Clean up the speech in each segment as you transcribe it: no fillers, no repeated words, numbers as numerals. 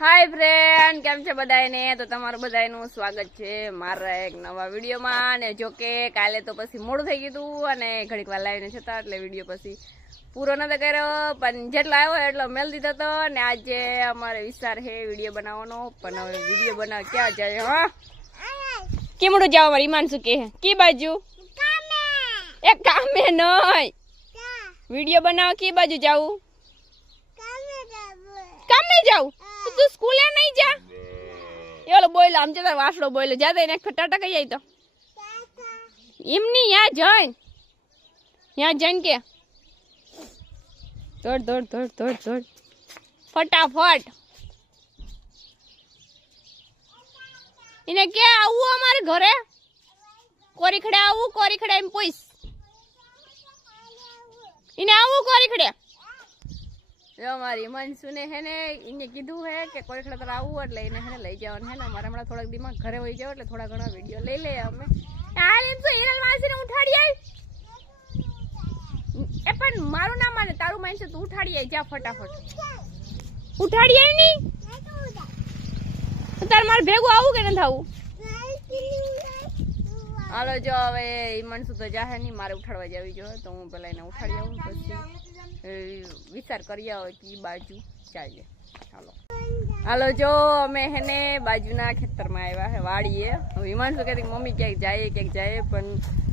Hi friend, केम छे बधाने? तो तमारू बधाईनुं स्वागत छे मारा एक नवा विडियोमां। ने जो के काले तो पछी मोडुं थई गयुं हतुं अने घडीक वार लावीने छता એટલે વિડિયો પછી પૂરો નતો કર્યો, પણ જેટલો આવ્યો એટલો મેલ દીધો તો। ને આજે અમારે વિચાર છે વિડિયો બનાવવાનો, પણ હવે વિડિયો બનાવ ક્યાં જાય? હા, કેમડું જાવ? અમારી ઈમાનસુ કે કી બાજુ? કામે। એક કામે નઈ, વિડિયો બનાવ કી બાજુ જાવું? કામે જાવ? तू स्कूले नहीं जा? ये लो बोल, हम जरा वासड़ो बोल जाते ने टाटा कही आई तो इमनी यहाँ जॉइन, यहाँ जॉइन के दौड़ दौड़ दौड़ दौड़ दौड़ फटाफट। इन्हें क्या आऊ हमारे घरे? कोरी खड़े आऊ, कोरी खड़े में पुइस इन्हें आऊ कोरी खड़े। जो हमारी मनसू ने है ने इन्हें कीधु है कि कोई खड़ा तर आऊ એટલે એને હે ને લઈ જવાનું હે ને। અમારે હમણાં થોડાક દિમાગ ઘરે હોઈ જાવ એટલે થોડા ઘણા વિડિયો લઈ લે અમે। હાલ એમ તો હિરલ માસીને ઉઠાડી આવી એ, પણ મારું નામ માને તારું માનશે તું ઉઠાડી આવી જા ફટાફટ। ઉઠાડી આવી ની તો તાર માર ભેગું આવું કે ન થાવું? હાલો જો હવે ઈમનસુ તો જાહે ની, મારે ઉઠાડવા જાવી જો તો હું પેલા એને ઉઠાડી આવું, પછી विचार करिया कि बाजू चाहिए। हालो हालो जो अमे हेने बाजूना खेतरमां आव्या है, वाड़ीए। हिमांशु कहती मम्मी क्यांक जाए पण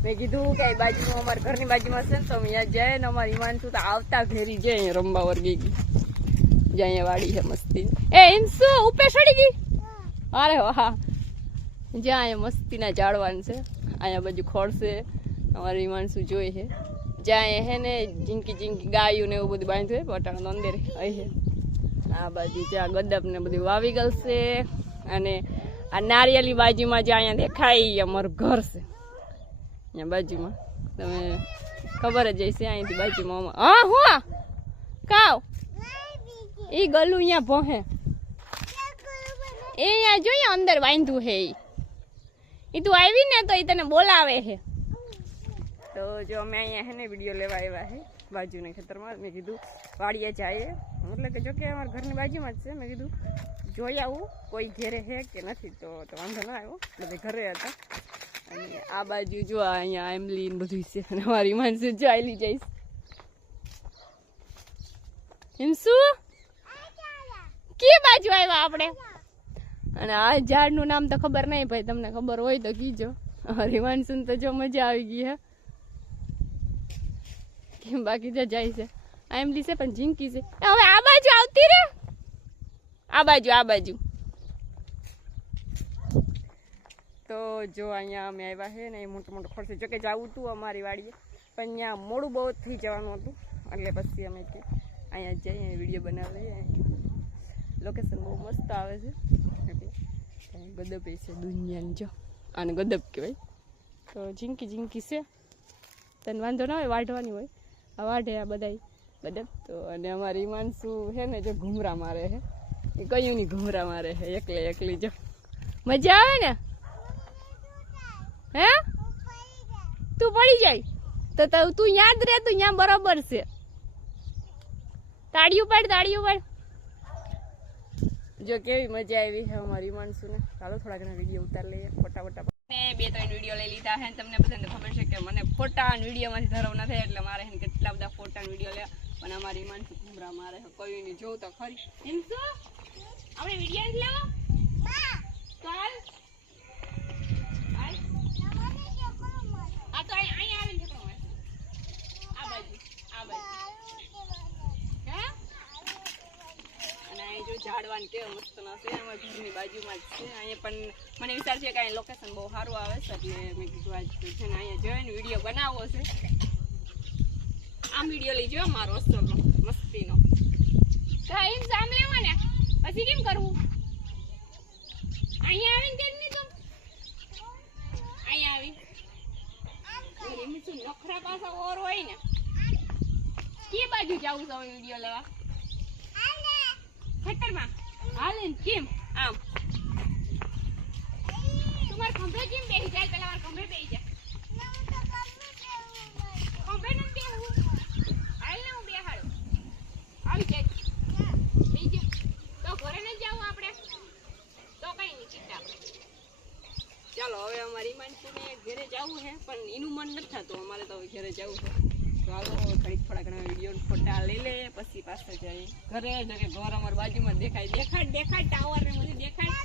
मैं कीधुं के बाजू अमारा घरनी बाजूमां छे तो अमे त्यां जाए ने अमारी हिमांशु तो आवता भेरी जाए रमवा वर्गी गई जाए वाड़ी है मस्ती। ए हिंसु ऊपर चढ़ी गई? अरे वाह, ज्यां मस्तीना झाड़वान छे, अहींया बाजू खोड़ छे अमारी हिमांशु जोई है। जाए है ने जिंकी जिंकी गायु ने एवं बधुं बांध्युं है पटाण अंदर है। आ बाजू ज्यां गदप ने बधुं वावी गल छे अने आ नारिયેલી बाजूमां ज्यां अहींया देखाय अमारुं घर छे, अहींया बाजूमां तमे खबर ज हशे। अहींथी बाजूमां हाँ हुआ काव ई गलू अहींया भोहे ए अहींया जोई अंदर बांध्युं है ई तू आवी ने तो ई तने बोलावे है। तो जो मैं अँ है ने विडियो लेवा आव्या है बाजू ने खेतर में, मैं कीधु वाड़िए जाए मतलब कि जो कि अमारा घर बाजू में है। मैं कीधु जोई आऊँ कोई घेरे है कि नहीं, तो वांधो न आव्यो એટલે घरे हता। अने आ बाजू जो अहींया एमली ने बधुं छे अने मारी मानसु जो आली जाईश। हिंसु के बाजू आव्या आपणे? अने आ झाड़नुं नाम तो खबर नहीं भाई, तमने खबर होय तो कीजो। मारी मानसुने तो जो मजा आवी गई है, बाकी जो जाए से एमली से पण जिंकी से હવે આ બાજુ આવતી રે, આ બાજુ तो जो अहींया अमे आव्या है ने मोटो मोटो खर्च जो के जावुं तू अमारी वाड़ीए पण अहींया मोडुं बहुत थई जवानुं हतुं એટલે પછી અમે કે अहींया जईए विडियो बनावे। लोकेशन बहुत मस्त आवे छे એટલે गदब छे दुनियानी जो आने गदब कहेवाय। तो जिंकी जिंकी छे तने वांधो न होय वाढवानी होय वाढ़े आ बधाई बदब। तो अने अमारी हिमांशु है ने जो घूमरा मारे है, कयूं नहीं घूमरा मारे है एकले एकली जो मजा आवे ने। हैं तू पड़ी जाए तो तू याद रहे, तू यहाँ बराबर से ताड़ी उपाड़ जो केवी मजा आई है हमारी हिमांशु ने। चालो थोड़ा घणा विडियो उतार ले फटाफट। मैं 2-3 विडियो लई लीधा है, तमने बधाने खबर छे के मने फोटा अने विडियो मांथी धरव न थाय એટલે मारे हन કેટલા બધા फोटा अने विडियो लेवा पण અમારી માનસુ ઘુમરા मारे है कोई नहीं जो तो खरी। हिंसु આપણે વિડિયો નથી લેવો ચાલ આ તો અહીં આવીને ઠેકડો માર આ બાજુ હે અને આ જો ઝાડવાન કે મસ્ત ના છે અમારા ઘરની બાજુમાં જ છે। અહીંયા પણ મને વિચાર છે કે અહીં લોકેશન બહુ સારું આવે છે એટલે મેં કીધું આજ છે ને અહીંયા જોઈને વિડીયો બનાવવો છે। આમ વિડીયો લઈ જો મારો અસલનો મસ્તીનો કાઈમ સામ લેવો ને પછી કેમ કરવું? અહીંયા આવીને કેમ નહીં તો અહીંયા આવી એમ શું નખરા પાછા ઓર હોય ને કે બાજુ જાવું છે વિડીયો લેવા? ખેતરમાં હાલે કેમ આમ તમાર ખંભે કેમ બેહી જાય? પેલા માર ખંભે બેહી જાય ખંભે ન બેહું હાલ ને હું બેહાડો આવી જાય બેહી જાય તો ઘરે ન જાવું આપણે? કઈ નહીં કીધા આપણે. ચાલો હવે અમારી ઈમાનસુને ઘરે જવું છે પણ એનું મન નથી થતું અમારે તો ઘરે જવું છે. તો હાલો ઘડીક થોડા ઘણા વિડીયો ફોટા લઈ લે પછી પાછા જઈએ ઘરે. જો કે ઘર અમારી બાજુમાં દેખાય ટાવર ને બધું દેખાય.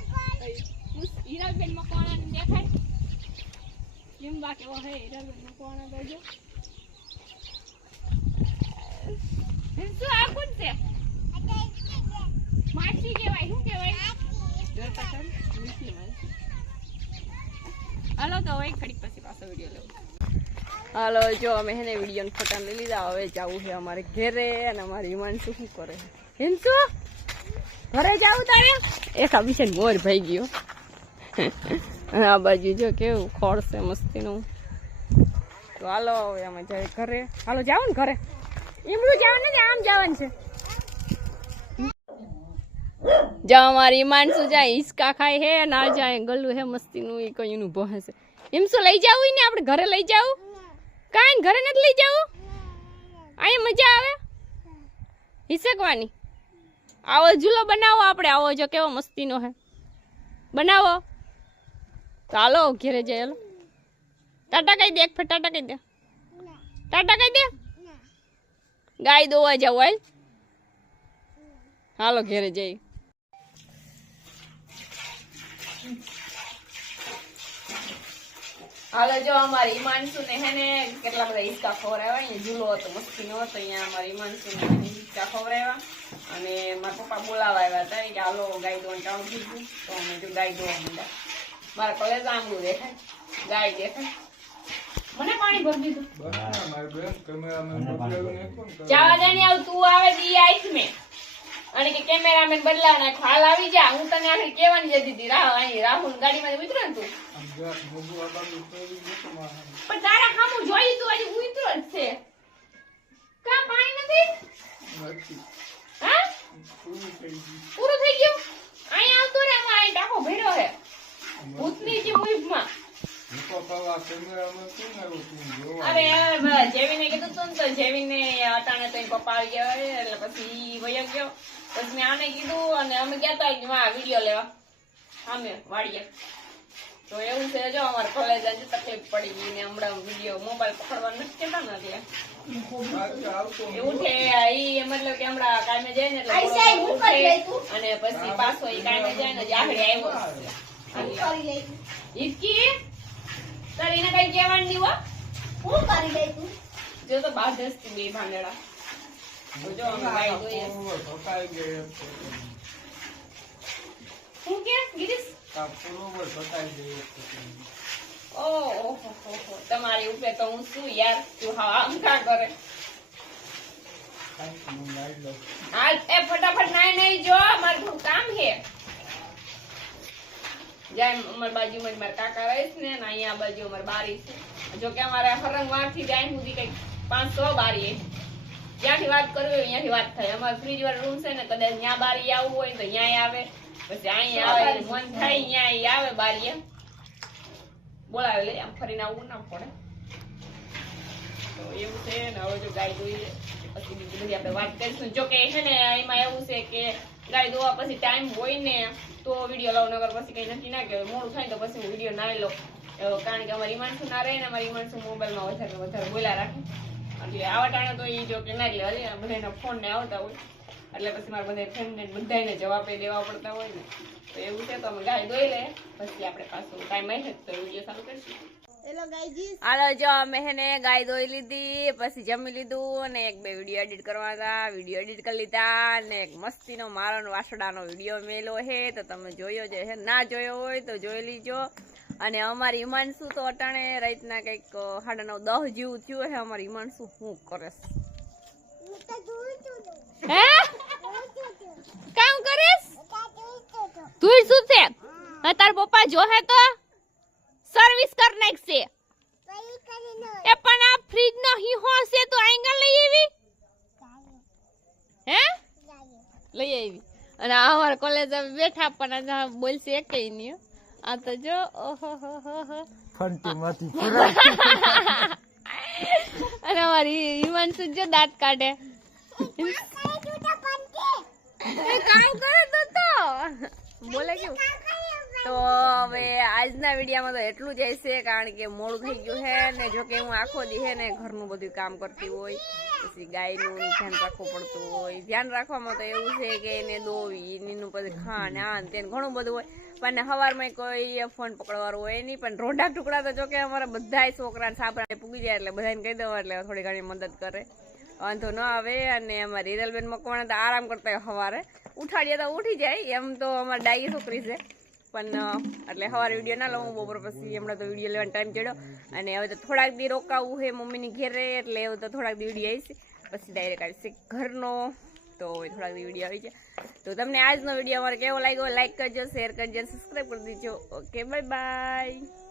હીરાબેન મકવાણા દેખાય કેમ બા કેવો હે હીરાબેન મકવાણા બાજુ. શું આ કોણ છે? માસી કહેવાય. શું કહેવાય? હાલો તો હવે ઘડીક પછી પાછો વિડીયો લેવો. હાલો જો અમે હેને વિડીયો ફોટા લઈ લીધા. હવે જવું છે અમારે ઘરે અને અમારી હિમાંશુ શું કરે છે? હિંસુ ઘરે જવું તારે? એક અભિષેક મોર ભાઈ ગયો. અને આ બાજુ જો કેવું ખોળ છે મસ્તીનું. તો હાલો હવે અમે જાય ઘરે. હાલો જાવ ને ઘરે. એમનું જવાનું ને આમ જવાનું છે. જા અમારી ઈમાનસુ જાય હિસકા ખાય હે ના જાય ગલું હે મસ્તીનું એ કઈ એનું ભોહે છે. એમ શું લઈ જાવું ને આપણે ઘરે લઈ જાવું? કાંઈ ઘરે નથી લઈ જાવું? અહીંયા મજા આવે હિસકવાની. આવો ઝૂલો બનાવો આપણે. આવો જો કેવો મસ્તીનો હે બનાવો. તો હાલો ઘેરે જાય. હાલો ટાટા કહી દે. એક ફેર ટાટા કહી દે. ટાટા કહી દે. ગાય દોવા જાવ હાલ. હાલો ઘેરે જઈ. હાલો જો અમારી ઈમાનસુ ને હે ને કેટલા બધા હિસકા ખવડાવ્યા. અહીંયા ઝૂલો હતો મસ્તી નો હતો. અહીંયા અમારી ઈમાનસુ ને હિસકા ખવડાવ્યા અને મારા પપ્પા બોલાવા આવ્યા હતા કે હાલો ગાય દોવાનું ટાણું કીધું. તો અમે જો ગાય દોવા માંડ્યા. મારા કોલેજ આંબલું દેખાય ગાય દેખાય. મને પાણી ભરી દીધું. જવા દે આવ તું આવે દી આઈસ મે અને કે કેમેરામેન બદલા નાખ. હાલ આવી જા. હું તને આખી કેવાની જતી હતી રાહુલ ગાડીમાં ઉતરો ને તું. પણ તારા ખામું જોઈ તું હજી ઉતરો જ છે. કા પાણી નથી? હા પૂરું થઈ ગયું. અહીંયા આવતો રે. આમાં અહીં ટાકો ભર્યો હે ભૂતની જે મુઈફમાં. અરે જેવીને કીધું તું ને તો જેવીને અટાણે તો પપ્પા આવી ગયા હોય એટલે પછી વયો ગયો. પછી મેં આને કીધું અને અમે ગયા હતા વિડીયો લેવા અમે વાડીએ. તો એવું છે જો અમારે કોલેજ આજે તકલીફ પડી ગઈ ને હમણાં વિડીયો મોબાઈલ પકડવાનું નથી કેતા ને એટલે એવું છે. ઈ મતલબ કે હમણાં કામે જાય ને એટલે અને પછી પાછો ઈ કામે જાય ને જાહડી આવ્યો ઈકી તારે એને કઈ કહેવાનું નહીં હો. હું કરી દઈ તું જો તો બાર દસથી બે ભાંડેડા. જો અમે ગાય દોઈએ. હું કે ગિરીશ ઓહો તમારી ઉપર તો હું શું યાર. તું હા આમ કા કરે? હાલ એ ફટાફટ નાઈ નહીં જો મારે થોડું કામ છે. જાય અમારી બાજુમાં મારા કાકા રહે છે ને અહીંયા બાજુ અમારી બારી છે. જો કે અમારે હરંગવાર થી જાય સુધી કઈક 500 બારી જ્યાંથી વાત કરવી હોય અહીંયાથી વાત થાય. અમારે ફ્રીજ વાળો રૂમ છે ને કદાચ ત્યાં બારી આવવું હોય તો ત્યાં આવે પછી અહીંયા આવે મન થાય અહીંયા આવે બારીએ બોલાવે લે આમ ફરીને આવવું ના પડે. તો એવું છે ને હવે જો ગાય દોઈ પછી બીજી બધી આપણે વાત કરીશું. જો કે છે ને એમાં એવું છે કે ગાય દોવા પછી ટાઈમ હોય ને તો વિડીયો લાવ નગર પછી કઈ નક્કી ના કહેવાય. મોડું થાય તો પછી હું વિડીયો ના લો કારણ કે અમારી ઈમાનસુ ના રહે ને અમારી ઈમાનસુ મોબાઈલમાં વધારે બોલ્યા રાખે એટલે આવા ટાણે તો એ જો કે ના લે બધાના ફોન ને આવતા હોય એટલે પછી મારા બધા ફ્રેન્ડ ને બધાને જવાબ દેવા પડતા હોય ને તો એવું છે. તો અમે ગાય દોઈ લે પછી આપણે પાછું ટાઈમ આવી તો વિડીયો ચાલુ કરીશું. હાલો જો અમે હેને ગાય દોઈ લીધી પછી જમી લીધું અને એક બે વિડીયો એડિટ કરવા હતા. વિડીયો એડિટ કરી લીધા અને એક મસ્તીનો મારો વાસડાનો વિડીયો મેલો હે તો તમે જોયો છે. ના જોયો હોય તો જોઈ લીજો. અને અમારી ઈમાનસુ તો અટાણે રાતના કઈક 9:30 જેવું થયું હે. અમારી ઈમાનસુ શું કરે હે? કામ કરેસ તું શું છે? તાર પપ્પા જોહે તો સર્વિસ કર નાખશે. એ પણ આ ફ્રીજ નો હીહો છે તો આંગળ લઈ આવી હે લઈ આવી. અને અમારા કોલેજ બેઠા પણ બોલશે કઈ નહીં. આ તો જો ઓહો ફંટીમાંથી અને અમારી ઈમાનસુ જો દાંત કાઢે. કામ કરે તો બોલે કેવું તો હવે આજના વિડીયોમાં તો એટલું જ હશે, કારણ કે મોડું થઈ ગયું છે ને. જો કે હું આખો દી હે ને ઘરનું બધું કામ કરતી હોય, પછી ગાયનું ધ્યાન રાખવું પડતું હોય. ધ્યાન રાખવામાં તો એવું છે કે એને દોવી એનું પછી ખાંડ આન તેને ઘણું બધું હોય, પણ સવારમાં કોઈ ફોન પકડવાનું હોય નહીં. પણ રોડા ટુકડા તો જો કે અમારા બધા છોકરા સાપડા પૂગી જાય એટલે બધાને કહી દઉં એટલે થોડી ઘણી મદદ કરે, વાંધો ન આવે. અને અમારી હિરલબેન મકવાણા તો આરામ કરતા હોય, સવારે ઉઠાડીએ તો ઉઠી જાય. એમ તો અમારી ડાયી છોકરી છે, પણ એટલે સવારે વિડીયો ના લઉં, બપોર પછી હમણાં તો વિડીયો લેવાનો ટાઈમ ચડ્યો. અને હવે તો થોડાક દી રોકાવું છે મમ્મીની ઘેરે, એટલે એવું તો થોડાક દી વિડીયો આવીશે, પછી ડાયરેક્ટ આવશે ઘરનો. તો થોડાક દી વિડીયો આવી છે. તો તમને આજનો વિડીયો અમારે કેવો લાગ્યો, લાઈક કરજો, શેર કરજો, સબસ્ક્રાઈબ કરી દીજો. Okay, bye bye.